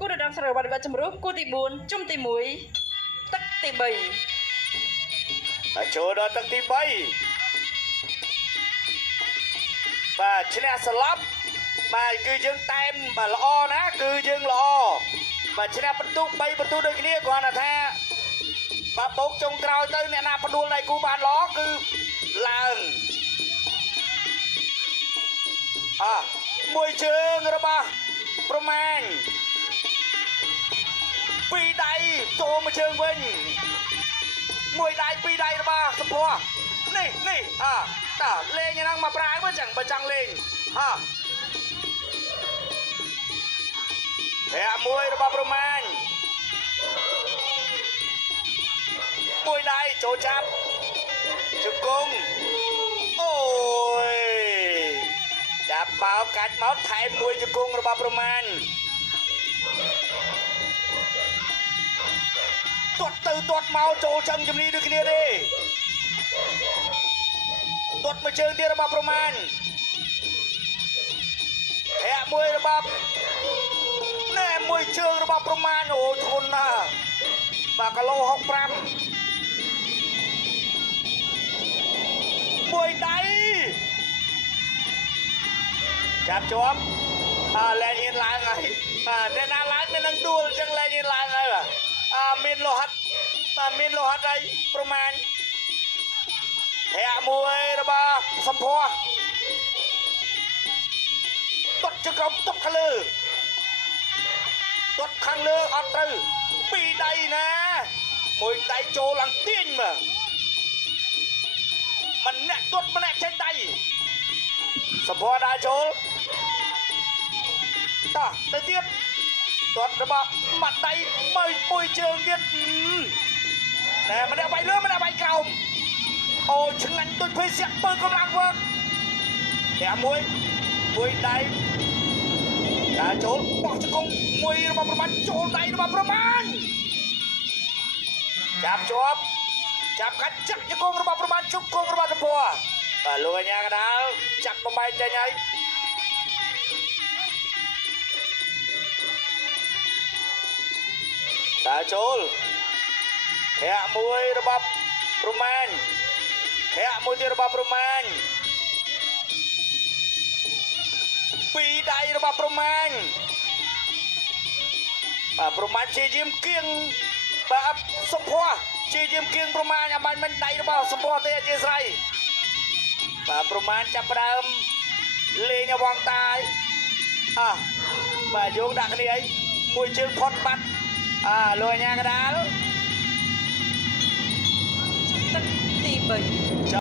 គូរដំស្រីវត្តវត្តជំរុះគូទី4ជុំទី1ទឹកទី3ចូលដល់ទឹកទី3បាទឈ្នះស្លាប់បាទគឺយើងតែមបាទល្អណាគឺយើងល្អបាទឈ្នះបន្ទុក3បន្ទុកដូចគ្នាគ្រាន់តែថាបាទបោកចុងក្រោយទៅអ្នកណាផ្ដួលដៃគូបានល្អគឺឡើងមួយជើងរបស់ប្រមាញពីរដៃចូលមួយជើងវិញមួយដៃពីរដៃរបស់សុភ័ក្រនេះតើលេងហ្នឹងមកប្រាយមកចឹងបើចង់លេងមួយរបស់ប្រមាញមួយដៃចូលចាប់ជង្គង់អូយចាប់បោកកាច់មកថែមមួយជង្គង់របស់ប្រមាញទាត់ទៅទាត់មកចូលចឹងជំនីដូចគ្នាទេទាត់មួយជើងទៀតរបស់ប្រមាញមួយរបស់ណែមួយជើងរបស់ប្រមាញអូធន់ណាស់បាទគីឡូ65មួយដៃចាប់ជាប់លែងហ៊ានឡើងហើយអ្នកណាឡើងនៅនឹងដួលអញ្ចឹងលែងហ៊ានឡើងហើយមានលោហិតមានលោហិតអីប្រមាណមួយរបស់សម្ភ័រទាត់ជង្គង់ទប់ខាងលើទាត់ខាងលើអត់ទៅពីរដៃណាមួយដៃចូលឡើងទាញមើលម្នាក់ទាត់ម្នាក់ចេញដៃសម្ភ័រដើរចូលទៅទៀតទាត់របស់បាត់ដៃមួយជើងទៀតណែម្នាក់វាយលើម្នាក់វាយក្រោមអូឆ្ងាញ់ដូចភេសជ្ជៈបើកម្លាំងវើមួយដៃដើរចូលបោះជង្គង់មួយរបស់ប្រមាណចូលដៃរបស់ប្រមាណចាប់ជាប់ចាប់កាច់ចាក់ជង្គង់របស់ប្រមាណជង្គង់របស់សុភ័ក្របាទលោកអញ្ញាកដាលចាក់បំបែកចេញហើយដើរចូលមួយរបស់ប្រមាណមួយទៀតរបស់ប្រមាណពីរដៃរបស់ប្រមាណប្រមាណជាយាមគៀងបាទសុភ័ក្រជាយាមគៀងប្រមាណអាបាញ់មិនដៃរបស់សុភ័ក្រទេអធិស្ឋានបាទប្រមាណចាប់ផ្ដើមលេងអវងតាយបាទយកដាក់គ្នាអីមួយជើងផុតបាត់លោកអញ្ញាកដាលទឹកទី3